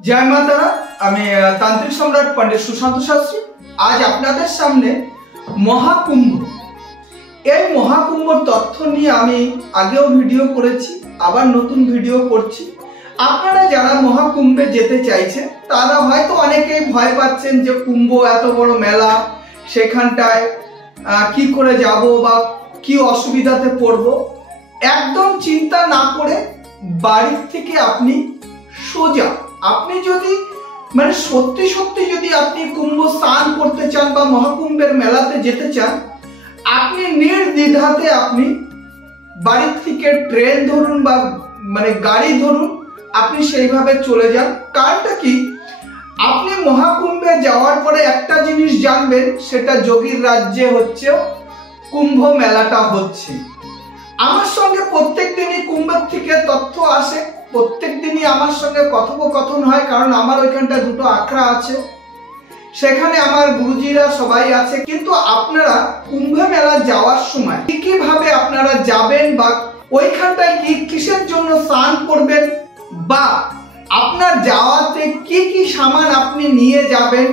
जय मातारा আমি তান্ত্রিক সম্রাট পণ্ডিত সুশান্ত শাস্ত্রী আজ আপনাদের সামনে মহাকুম্ভ এই মহাকুম্ভর তথ্য নিয়ে আমি আগেও ভিডিও করেছি আবার নতুন ভিডিও করছি। আপনারা যারা মহাকুম্ভে যেতে চাইছেন তারা হয়তো অনেকেই ভয় পাচ্ছেন যে কুম্ভ এত বড় মেলা, সেখানটায় কি করে যাব বা কি অসুবিধাতে পড়ব। একদম চিন্তা না করে বাড়ি থেকে আপনি সোজা আপনি যদি সত্যি সত্যি যদি আপনি কুম্ভ স্নান করতে চান বা মহাকুম্ভের মেলাতে যেতে চান, আপনি নির্দ্বিধাতে আপনি বাড়ি থেকে ট্রেন ধরুন বা গাড়ি ধরুন, আপনি সেইভাবে চলে যান। কারণটা কি, আপনি মহাকুম্ভে যাওয়ার পরে একটা জিনিস জানবেন, সেটা যোগীর রাজ্যে হচ্ছে কুম্ভ মেলাটা হচ্ছে। আমার সঙ্গে প্রত্যেক দিনই কুম্ভের থেকে তথ্য আসে, প্রত্যেক দিনই আমার সঙ্গে কথোপকথন হয়, কারণ আমার ওইখানটা দুটো আখড়া আছে, সেখানে আমার গুরুজিরা সবাই আছে। কিন্তু আপনারা কুম্ভ মেলা যাওয়ার সময় কি ভাবে আপনারা যাবেন বা ওইখানটায় কিসের জন্য স্নান করবেন বা আপনার যাওয়াতে কি কি সামান আপনি নিয়ে যাবেন।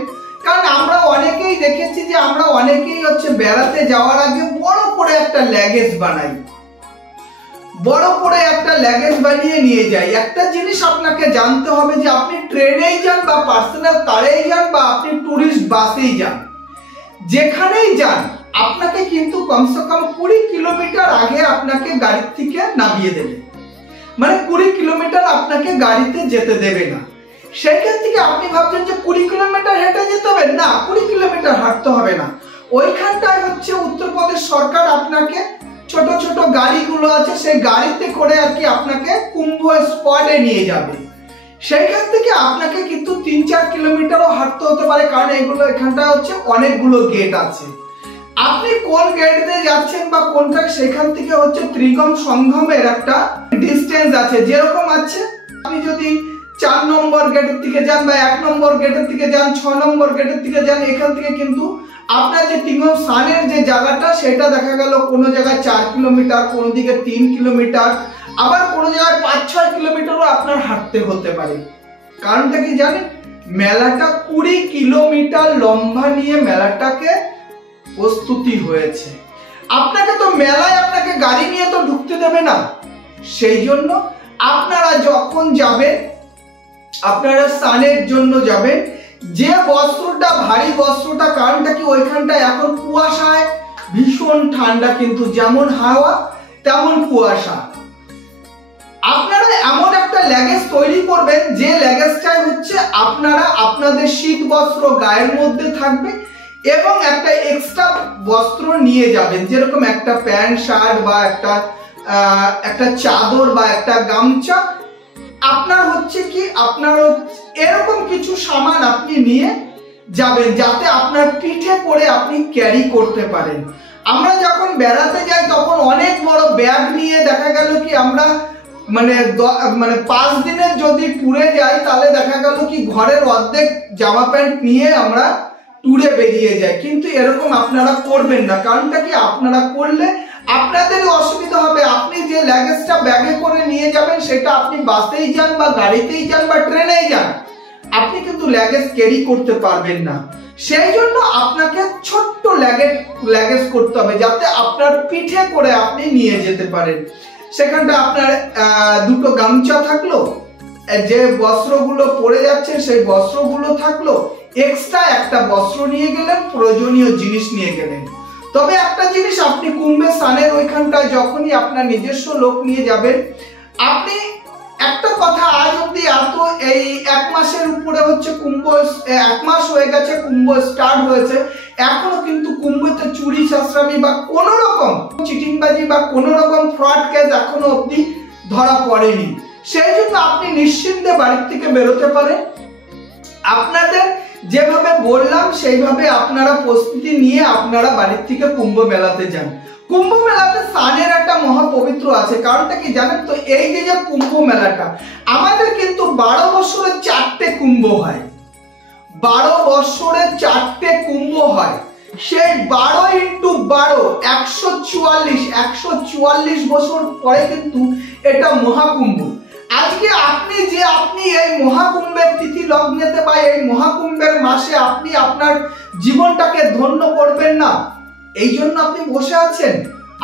কারণ আমরা অনেকেই দেখেছি যে আমরা অনেকেই বেড়াতে যাওয়ার আগে বড় করে একটা লাগেজ বানাই, বড় করে একটা লাগেজ বানিয়ে নিয়ে যাই। একটা জিনিস আপনাকে জানতে হবে যে আপনি ট্রেনেই যান বা পার্সোনাল কারেই যান বা আপনি টুরিস্ট বাসেই যান, যেখানেই যান আপনাকে কিন্তু কমসে কম 20 কিলোমিটার আগে আপনাকে গাড়ি থেকে নামিয়ে দেবে, 20 কিলোমিটার আপনাকে গাড়িতে যেতে দেবে না। সেখান থেকে আপনি ভাবছেন যে 20 কিলোমিটার হেঁটে যেতে হবে, না 20 কিলোমিটার হাঁটতে হবে না। ওইখানটায় উত্তরপ্রদেশ সরকার আপনাকে ছোট ছোট গাড়িগুলো আছে, সেই গাড়িতে করে আর কি আপনাকে কুম্ভ স্পটে নিয়ে যাবে। সেইখান থেকে আপনাকে কিন্তু 3-4 কিলোমিটারও হাঁটতে হতে পারে, কারণ এগুলো এখানটা অনেকগুলো গেট আছে। আপনি কোন গেট দিয়ে যাচ্ছেন বা কোনটা, সেখান থেকে ত্রিগম সঙ্গমের একটা ডিস্টেন্স আছে। যেরকম আছে আপনি যদি 4 নম্বর গেটের দিকে যান বা 1 নম্বর গেটের দিকে যান, 6 নম্বর গেটের দিকে যান, এখান থেকে কিন্তু আপনার যে ত্রিগম স্নানের যে জায়গাটা, সেটা দেখা গেল কোনো জায়গায় 4 কিলোমিটার, কোনো দিকে 3 কিলোমিটার, আবার কোনো জায়গায় 5-6 কিলোমিটারও আপনার হাঁটতে হতে পারে। কারণটা কি জানেন, মেলাটা 20 কিলোমিটার লম্বা নিয়ে মেলাটাকে প্রস্তুতি হয়েছে। আপনাকে তো মেলায় আপনাকে গাড়ি নিয়ে তো ঢুকতে দেবে না, সেই জন্য আপনারা যখন যাবেন, আপনারা স্নানের জন্য যাবেন, যে বস্ত্রটা ভারী বস্ত্রটা, কারণটা কি ওইখানটা এখন কুয়াশায় ভীষণ ঠান্ডা, কিন্তু যেমন হাওয়া তেমন কুয়াশা। আপনারা এমন একটা লাগেজ তৈরি করবেন যে লাগেজটাই আপনারা আপনাদের শীত বস্ত্র গায়ের মধ্যে থাকবে এবং একটা এক্সট্রা বস্ত্র নিয়ে যাবেন, যেরকম একটা প্যান্ট শার্ট বা একটা চাদর বা একটা গামছা। আপনার আপনার এরকম কিছু সামান আপনি নিয়ে যাবেন, যাতে আপনার পিঠে করে আপনি ক্যারি করতে পারেন। আমরা যখন বেড়াতে যাই তখন অনেক বড় ব্যাগ নিয়ে দেখা গেল কি আমরা 5 দিনের যদি ট্যুরে যাই, তাহলে দেখা গেল কি ঘরের অর্ধেক জামা প্যান্ট নিয়ে আমরা ট্যুরে বেরিয়ে যাই। কিন্তু এরকম আপনারা করবেন না, কারণটা কি আপনারা করলে আপনাদেরই অসুবিধা হবে। আপনি যে লাগেজটা ব্যাগে করে নিয়ে যাবেন, সেটা আপনি বাসেই যান বা গাড়িতেই যান বা ট্রেনেই যান, আপনি কিন্তু লাগেজ ক্যারি করতে পারবেন না। সেই জন্য আপনাকে ছোট্ট লাগেজ করতে হবে, যাতে আপনার পিঠে করে আপনি নিয়ে যেতে পারেন। সেখানটা আপনার দুটো গামছা থাকলো, যে বস্ত্রগুলো পরে যাচ্ছে সেই বস্ত্রগুলো থাকলো, এক্সট্রা একটা বস্ত্র নিয়ে গেলেন, প্রয়োজনীয় জিনিস নিয়ে গেলেন। তবে একটা জিনিস, আপনি কুম্ভে স্নানের ওইখানটায় যখনই আপনার নিজস্ব লোক নিয়ে যাবেন, আপনি একটা কথা, আজ অব্দি এই 1 মাসের উপরে কুম্ভ, 1 মাস হয়ে গেছে কুম্ভ স্টার্ট হয়েছে, এখনো কিন্তু কুম্ভতে চুরি চাঁচড়ামি বা কোন রকম চিটিংবাজি বা কোন রকম ফ্রড কেস এখনো অব্দি ধরা পড়েনি। সেই জন্য আপনি নিশ্চিন্তে বাড়ির থেকে বেরোতে পারেন। আপনাদের যেভাবে বললাম সেইভাবে আপনারা প্রস্তুতি নিয়ে আপনারা বাড়ির থেকে কুম্ভ মেলাতে যান। কুম্ভ মেলাতে স্নানের একটা মহাপবিত্র আছে। কারণটা কি জানেন তো, এই যে কুম্ভ মেলাটা আমাদের কিন্তু 12 বছরে 4টে কুম্ভ হয়, 12 বছরে 4টে কুম্ভ হয়। সেই 12 × 12 144 বছর পরে কিন্তু এটা মহাকুম্ভ। আজকে আপনি এই মহাকুম্ভের তিথি লগ্নেতে বা এই মহাকুম্ভের মাসে আপনি আপনার জীবনটাকে ধন্য করবেন না, এই জন্য আপনি বসে আছেন।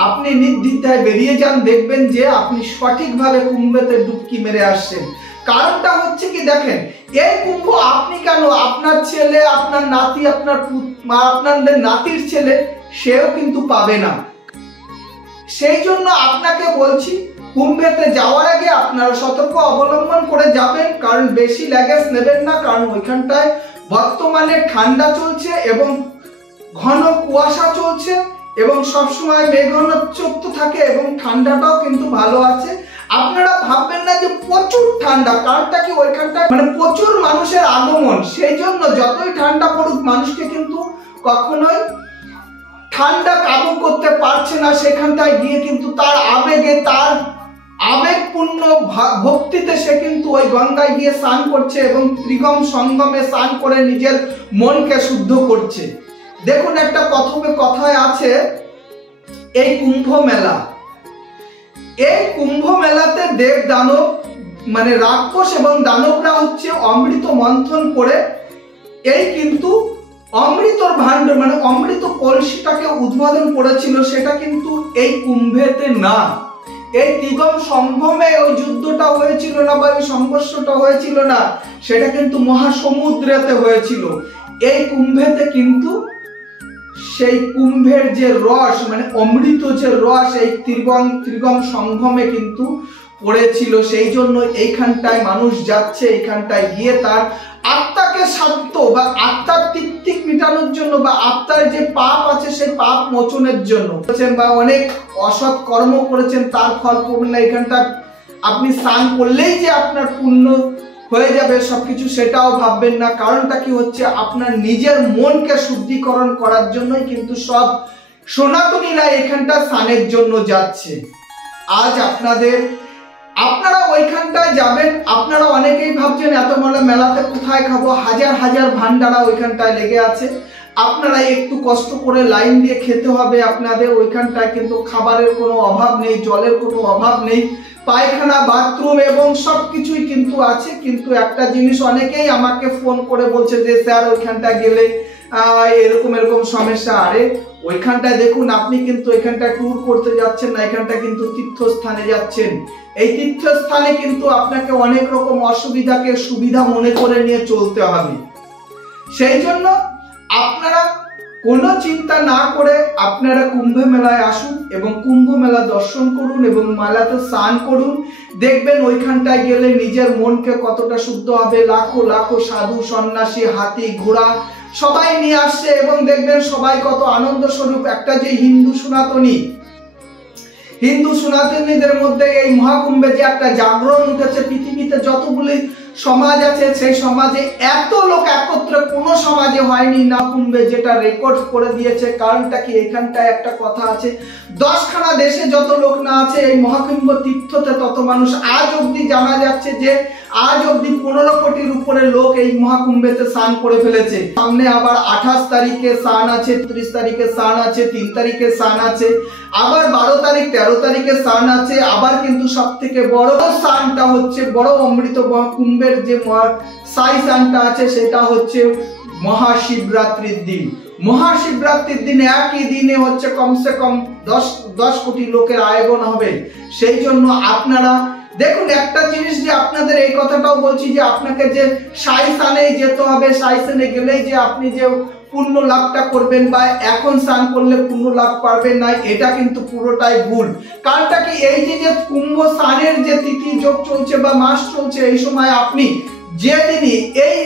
আপনি নির্দ্বিধায় বেরিয়ে যান, দেখবেন যে আপনি সঠিকভাবে কুম্ভেতে ডুবকি মেরে আসছেন। কারণটা হচ্ছে কি দেখেন, এই কুম্ভ আপনি কেন, আপনার ছেলে, আপনার নাতি, আপনাদের নাতির ছেলে সেও কিন্তু পাবে না। সেই জন্য আপনাকে বলছি, কুম্ভেতে যাওয়ার আগে আপনারা সতর্ক অবলম্বন করে যাবেন, কারণ বেশি লাগেজ নেবেন না, কারণ ওইখানটায় বর্তমানে ঠান্ডা চলছে এবং ঘন কুয়াশা চলছে এবং সবসময় মেঘাচ্ছন্ন থাকে এবং ঠান্ডাটাও কিন্তু ভালো আছে। আপনারা ভাববেন না যে প্রচুর ঠান্ডা, কারণটা কি ওইখানটায় প্রচুর মানুষের আগমন, সেই জন্য যতই ঠান্ডা পড়ুক মানুষকে কিন্তু কখনোই ঠান্ডা কাবু করতে পারছে না। সেখানটায় গিয়ে কিন্তু তার আবেগে, তার আবেগপূর্ণ ভক্তিতে সে কিন্তু ওই গঙ্গায় গিয়ে স্নান করছে এবং ত্রিগম সঙ্গমে স্নান করে নিজের মনকে শুদ্ধ করছে। দেখুন, একটা কথায় আছে, এই কুম্ভ মেলা, এই কুম্ভ মেলাতে দেব দানব রাক্ষস এবং দানবরা হচ্ছে অমৃত মন্থন করে এই কিন্তু অমৃতর ভাণ্ড অমৃত কলসিটাকে উদ্বোধন করেছিল। সেটা কিন্তু এই কুম্ভেতে না, এই ত্রিগম সঙ্গমে ওই যুদ্ধটা হয়েছিল না বা ওই সংঘর্ষটা হয়েছিল না, সেটা কিন্তু মহাসমুদ্রেতে হয়েছিল। এই কুম্ভেতে কিন্তু সেই কুম্ভের যে রস অমৃত যে রস এই ত্রিগম সঙ্গমে কিন্তু পড়েছিল। সেই জন্য এইখানটায় মানুষ যাচ্ছে, এইখানটায় গিয়ে তার আত্মাকে শান্ত বা আত্মার তিক্তিক মিটানোর জন্য বা আত্মার যে পাপ আছে সেই পাপ মোচনের জন্য বা অনেক অসৎ কর্ম করেছেন তার ফল পাবেন না। এখানটা আপনি স্নান করলেই যে আপনার পুণ্য হয়ে যাবে সবকিছু, সেটাও ভাববেন না। কারণটা কি হচ্ছে, আপনার নিজের মনকে শুদ্ধিকরণ করার জন্যই কিন্তু সব সনাতনীরা এখানটা স্নানের জন্য যাচ্ছে। আজ আপনারা ওইখানটায় যাবেন, আপনারা অনেকেই ভাবছেন এত বড় মেলাতে কোথায় খাবো, হাজার হাজার ভান্ডারা ওইখানটায় লেগে আছে, আপনারা একটু কষ্ট করে লাইন দিয়ে খেতে হবে আপনাদের। ওইখানটায় কিন্তু খাবারের কোনো অভাব নেই, জলের কোনো অভাব নেই, পায়খানা, বাথরুম এবং সবকিছুই কিন্তু আছে। কিন্তু একটা জিনিস অনেকেই আমাকে ফোন করে বলছে যে স্যার ওইখানটায় গেলে এরকম সমস্যা। আরে ওইখানটায় দেখুন, আপনি কিন্তু এখানটায় ট্যুর করতে যাচ্ছেন না, এখানটা কিন্তু তীর্থস্থানে যাচ্ছেন। এই তীর্থস্থানে কিন্তু আপনাকে অনেক রকম অসুবিধাকে সুবিধা মনে করে নিয়ে চলতে হবে। সেই জন্য আপনারা কোনো চিন্তা না করে আপনারা কুম্ভ মেলায় আসুন এবং কুম্ভ মেলা দর্শন করুন এবং মেলাতে স্নান করুন। দেখবেন ওইখানটায় গেলে নিজের মনকে কতটা শুদ্ধ হবে। লাখো লাখো সাধু সন্ন্যাসী, হাতি ঘোড়া সবাই নিয়ে আসছে এবং দেখবেন সবাই কত আনন্দ স্বরূপ। একটা যে হিন্দু সনাতনীদের মধ্যে এই মহাকুম্ভে যে একটা জাগরণ উঠেছে, পৃথিবীতে যতগুলি সমাজ আছে সেই সমাজে এত লোক একত্রে কোনো সমাজে হয়নি না কুম্ভে, যেটা রেকর্ড করে দিয়েছে। কারণটা কি, এখানটায় একটা কথা আছে, 10খানা দেশে যত লোক না আছে এই মহাকুম্ভ তীর্থতে তত মানুষ। আজ অব্দি জানা যাচ্ছে যে আজ অব্দি 15 কোটির উপরে লোক এই মহাকুম্ভেতে স্নান করে ফেলেছে। সামনে আবার 28 তারিখে স্নান আছে, 30 তারিখে স্নান আছে, 3 তারিখে স্নান আছে, আবার 12 তারিখ 13 তারিখে স্নান আছে। আবার কিন্তু সব থেকে বড় স্নানটা হচ্ছে, বড় অমৃত কুম্ভের যে সাই স্নানটা আছে সেটা হচ্ছে মহাশিবরাত্রির দিন। মহাশিবরাত্রির দিনে একই দিনে হচ্ছে কমসে কম 10 কোটি লোকের আয়োজন হবে। সেই জন্য আপনারা দেখুন, একটা জিনিস যে আপনাদের এই কথাটাও বলছি যে আপনাকে যে সাই স্নানেই যেতে হবে, সাই স্নানে গেলেই যে আপনি যে পুণ্য লাভটা করবেন বা এখন স্নান করলে পুণ্য লাভ পারবেন না, এটা কিন্তু পুরোটাই ভুল। কারণটা কি, এই যে কুম্ভ স্নানের যে তিথি যোগ চলছে বা মাস চলছে, এই সময় আপনি যেদিনই এই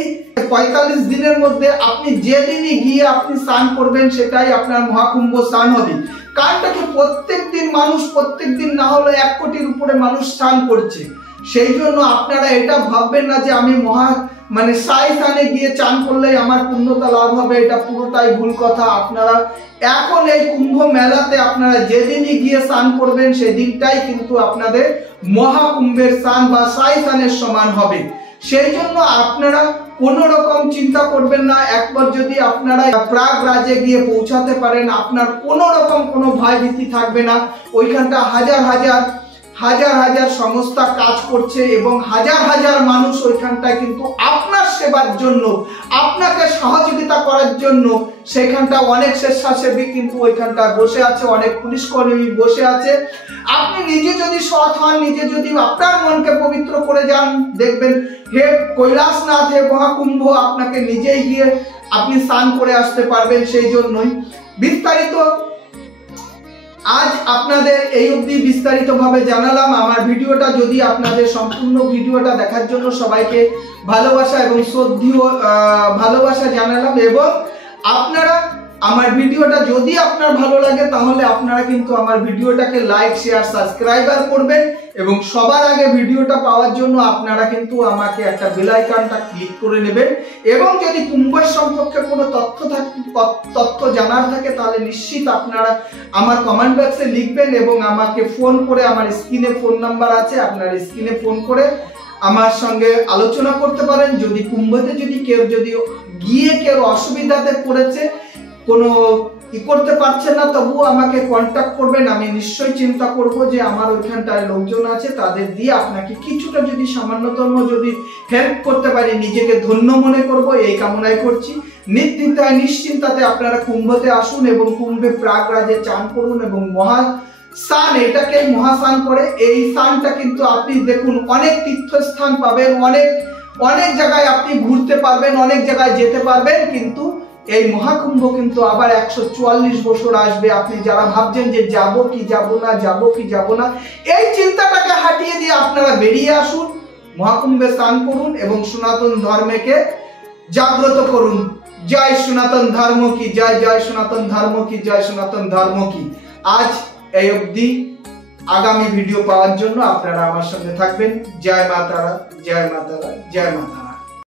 45 দিনের মধ্যে আপনি যেদিনই গিয়ে আপনি স্নান করবেন সেটাই আপনার মহাকুম্ভ স্নান হবে। কারণটা কি, প্রত্যেকদিন না হলে 1 কোটির উপরে মানুষ স্নান করছে। সেই জন্য আপনারা এটা ভাববেন না যে আমি সাই স্নানে গিয়ে চান করলেই আমার পুণ্যতা লাভ হবে, এটা পুরোটাই ভুল কথা। আপনারা এখন এই কুম্ভ মেলাতে আপনারা যেদিনই গিয়ে স্নান করবেন সেদিনটাই কিন্তু আপনাদের মহাকুম্ভের স্নান বা সাই স্নানের সমান হবে। সেই জন্য আপনারা কোনো রকম চিন্তা করবেন না। একবার যদি আপনারা প্রয়াগরাজে গিয়ে পৌঁছাতে পারেন, আপনার কোনো রকম কোনো ভয় ভীতি থাকবে না। ওইখানটা হাজার হাজার হাজার হাজার সংস্থা কাজ করছে এবং হাজার হাজার মানুষ ওইখানটায় কিন্তু আপনার সেবার জন্য, আপনাকে সহযোগিতা করার জন্য সেখানটা অনেক স্বেচ্ছাসেবী কিন্তু ওইখানটায় বসে আছে, অনেক পুলিশ কর্মী বসে আছে। আপনি নিজে যদি সৎ হন, নিজে যদি আপনার মনকে পবিত্র করে যান, দেখবেন হে কৈলাসনাথ, হে মহাকুম্ভ, আপনাকে নিজেই গিয়ে আপনি স্নান করে আসতে পারবেন। সেই জন্যই বিস্তারিত আজ আপনাদের এই অবধি বিস্তারিত ভাবে জানালাম। আমার ভিডিওটা যদি আপনাদের সম্পূর্ণ ভিডিওটা দেখার জন্য সবাইকে ভালোবাসা এবং শ্রদ্ধেয় ভালোবাসা জানালাম। এবং আপনারা আমার ভিডিওটা যদি আপনার ভালো লাগে তাহলে আপনারা কিন্তু আমার ভিডিওটাকে লাইক, শেয়ার, সাবস্ক্রাইবার করবেন এবং সবার আগে ভিডিওটা পাওয়ার জন্য আপনারা কিন্তু আমাকে একটা বেল আইকনটা ক্লিক করে নেবেন। এবং যদি কুম্ভের সম্পর্কে কোনো তথ্য জানার থাকে তাহলে নিশ্চিত আপনারা আমার কমেন্ট বক্সে লিখবেন এবং আমাকে ফোন করে, আমার স্ক্রিনে ফোন নাম্বার আছে, আপনার স্ক্রিনে ফোন করে আমার সঙ্গে আলোচনা করতে পারেন। যদি কুম্ভতে যদি কেউ গিয়ে কেউ অসুবিধাতে পড়েছে, কোনো করতে পারছেন না, তবুও আমাকে কন্ট্যাক্ট করবেন। আমি নিশ্চয়ই চিন্তা করব যে আমার ওইখানটায় লোকজন আছে, তাদের দিয়ে আপনাকে কিছুটা যদি সামান্যতম যদি হেল্প করতে পারি, নিজেকে ধন্য মনে করব, এই কামনাই করছি। নিশ্চিন্তায় নিশ্চিন্তাতে আপনারা কুম্ভতে আসুন এবং কুম্ভে প্রাগরাজে চান করুন এবং মহাস্নান, এটাকে মহাস্নান করে। এই স্নানটা কিন্তু আপনি দেখুন অনেক তীর্থস্থান পাবেন, অনেক জায়গায় আপনি ঘুরতে পারবেন, অনেক জায়গায় যেতে পারবেন। কিন্তু এই মহাকুম্ভ কিন্তু আবার 144 বছর আসবে। আপনি যারা ভাবছেন যে যাব কি যাব না, এই চিন্তাটাকে হাটিয়ে দিয়ে আপনারা বেরিয়ে আসুন, মহাকুম্ভে স্নান করুন এবং সনাতন ধর্মকে জাগ্রত করুন। জয় সনাতন ধর্ম কি জয়, জয় সনাতন ধর্ম কি জয়, সনাতন ধর্ম কি। আজ এই অবধি। আগামী ভিডিও পাওয়ার জন্য আপনারা আমার সঙ্গে থাকবেন। জয় মা তারা, জয় মা তারা, জয় মা তারা।